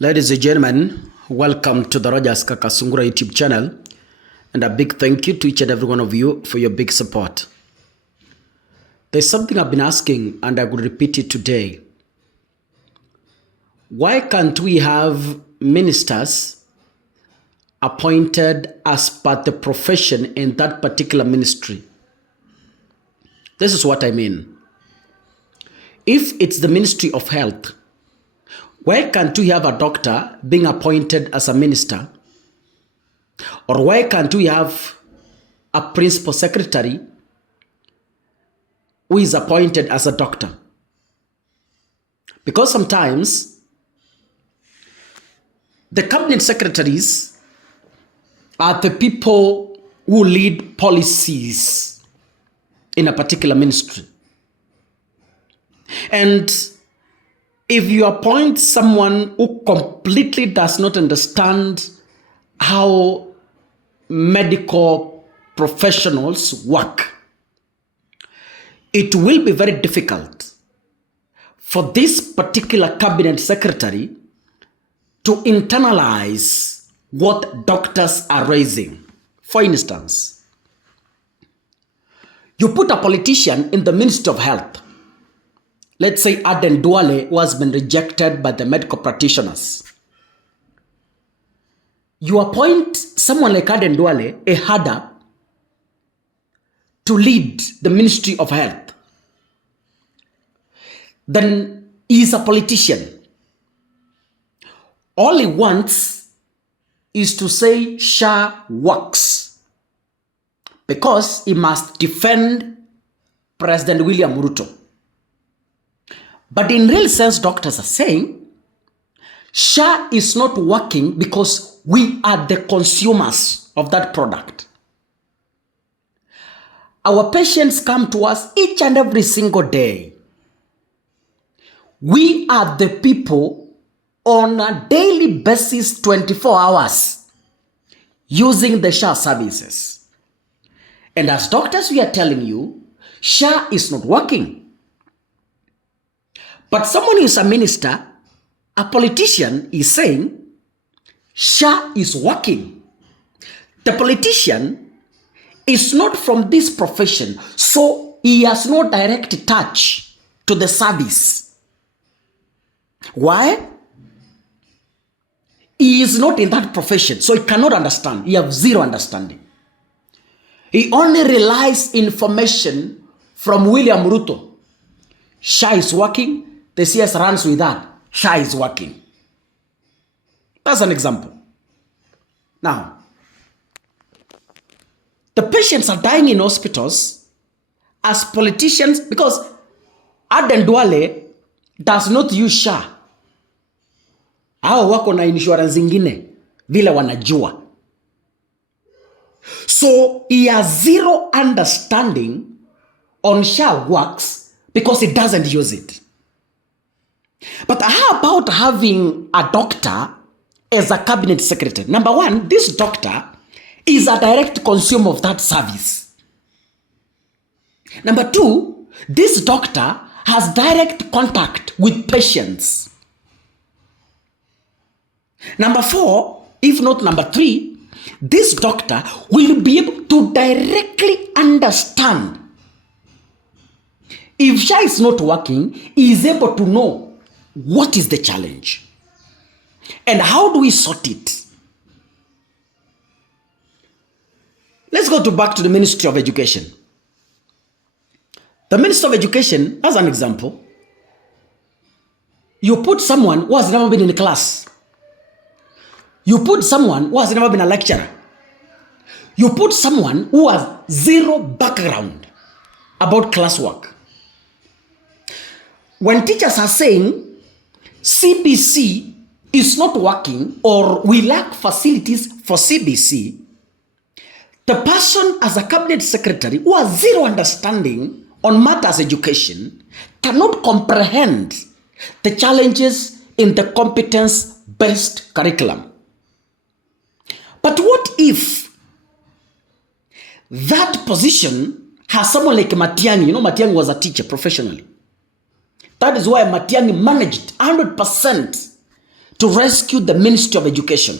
Ladies and gentlemen, welcome to the Rogers Kakasungura YouTube channel, and a big thank you to each and every one of you for your big support. There's something I've been asking, and I will repeat it today. Why can't we have ministers appointed as per the profession in that particular ministry? This is what I mean. If it's the Ministry of Health, why can't we have a doctor being appointed as a minister? Or why can't we have a principal secretary who is appointed as a doctor? Because sometimes the cabinet secretaries are the people who lead policies in a particular ministry. And if you appoint someone who completely does not understand how medical professionals work, it will be very difficult for this particular cabinet secretary to internalize what doctors are raising. For instance, you put a politician in the Ministry of Health. Let's say Aden Duale, who has been rejected by the medical practitioners. You appoint someone like Aden Duale, a HADA, to lead the Ministry of Health. Then he is a politician. All he wants is to say SHA works, because he must defend President William Ruto. But in real sense, doctors are saying SHA is not working because we are the consumers of that product. Our patients come to us each and every single day. We are the people on a daily basis, 24 hours, using the SHA services. And as doctors, we are telling you, SHA is not working. But someone who is a minister, a politician, is saying SHA is working. The politician is not from this profession, so he has no direct touch to the service. Why? He is not in that profession, so he cannot understand. He has zero understanding. He only relies information from William Ruto. SHA is working. The CS runs with that. SHA is working. That's an example. Now, the patients are dying in hospitals as politicians because Aden Duale does not use SHA. Hao wako na insurance zingine vile wanajua. So he has zero understanding on SHA works because he doesn't use it. But how about having a doctor as a cabinet secretary? Number one, this doctor is a direct consumer of that service. Number two, this doctor has direct contact with patients. Number four, if not number three, this doctor will be able to directly understand. If SHA is not working, he is able to know what is the challenge and how do we sort it. Let's go back to the Ministry of Education. The Ministry of Education, as an example, you put someone who has never been in a class. You put someone who has never been a lecturer. You put someone who has zero background about classwork. When teachers are saying CBC is not working or we lack facilities for CBC, the person as a cabinet secretary who has zero understanding on matters education cannot comprehend the challenges in the competence-based curriculum. But what if that position has someone like Matiang'i? You know, Matiang'i was a teacher professionally. That is why Matiang'i managed 100% to rescue the Ministry of Education.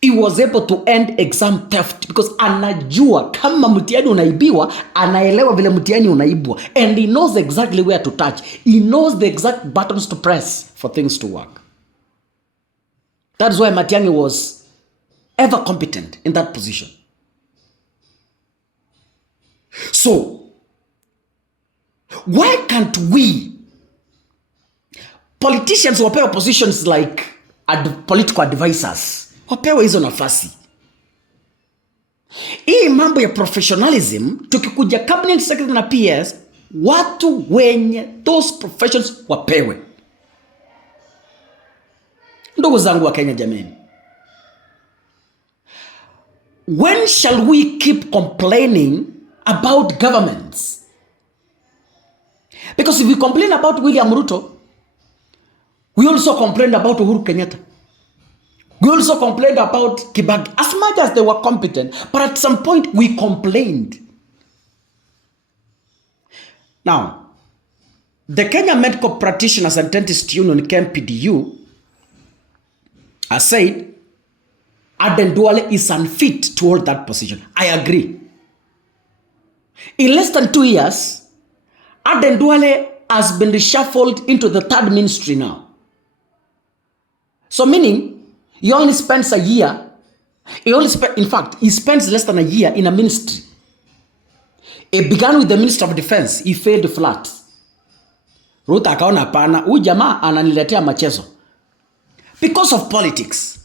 He was able to end exam theft because anajua kama mtihani unaibiwa, anaelewa vile mtihani unaibwa, and he knows exactly where to touch. He knows the exact buttons to press for things to work. That's why Matiang'i was ever competent in that position. So, why can't we, politicians wapewa positions like political advisors, wapewa hizo nafasi? Hii mambo ya professionalism, tukikuja cabinet secretary na PS, watu wenye those professions wapewe. Ndugu zangu wa Kenya jameni, when shall we keep complaining about governments? Because if we complain about William Ruto, we also complained about Uhuru Kenyatta. We also complained about Kibaki, as much as they were competent, but at some point we complained. Now, the Kenya Medical Practitioners and Dentist Union, KMPDU, has said Aden Duale is unfit to hold that position. I agree. In less than 2 years, Aden Duale has been reshuffled into the third ministry now. So meaning, he only spends a year, he spends less than a year in a ministry. It began with the Minister of Defense. He failed flat. Ruto akaona hapana, huyu jamaa ananiletea machezo. Because of politics,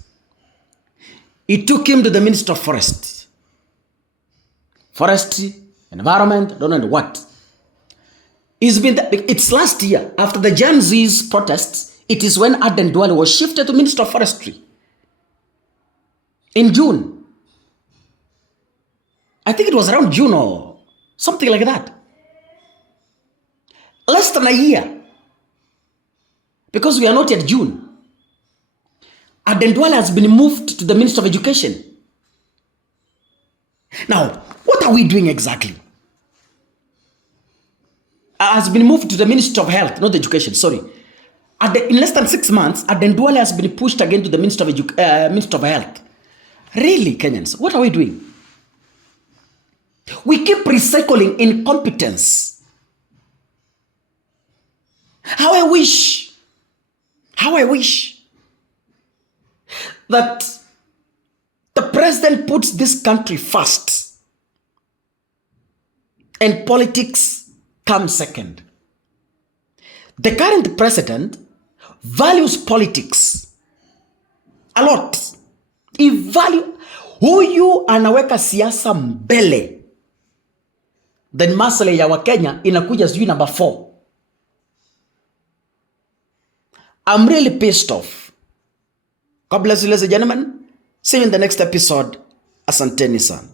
it took him to the Minister of Forestry, Environment, don't know what. It's last year, after the Gen Z's protests, it is when Aden Duale was shifted to Minister of Forestry. In June. I think it was around June or something like that. Less than a year. Because we are not yet June. Aden Duale has been moved to the Minister of Education. Now, what are we doing exactly? Has been moved to the Minister of Health, not Education, sorry. In less than 6 months, Aden Duale has been pushed again to the Minister of Health. Really, Kenyans, what are we doing? We keep recycling incompetence. How I wish that the president puts this country first and politics comes second. The current president values politics a lot. Huyu anaweka siasa mbele, then maslahi ya Wakenya inakuja sijui number 4. I'm really pissed off. God bless you, ladies and gentlemen. See you in the next episode. Asanteni sana.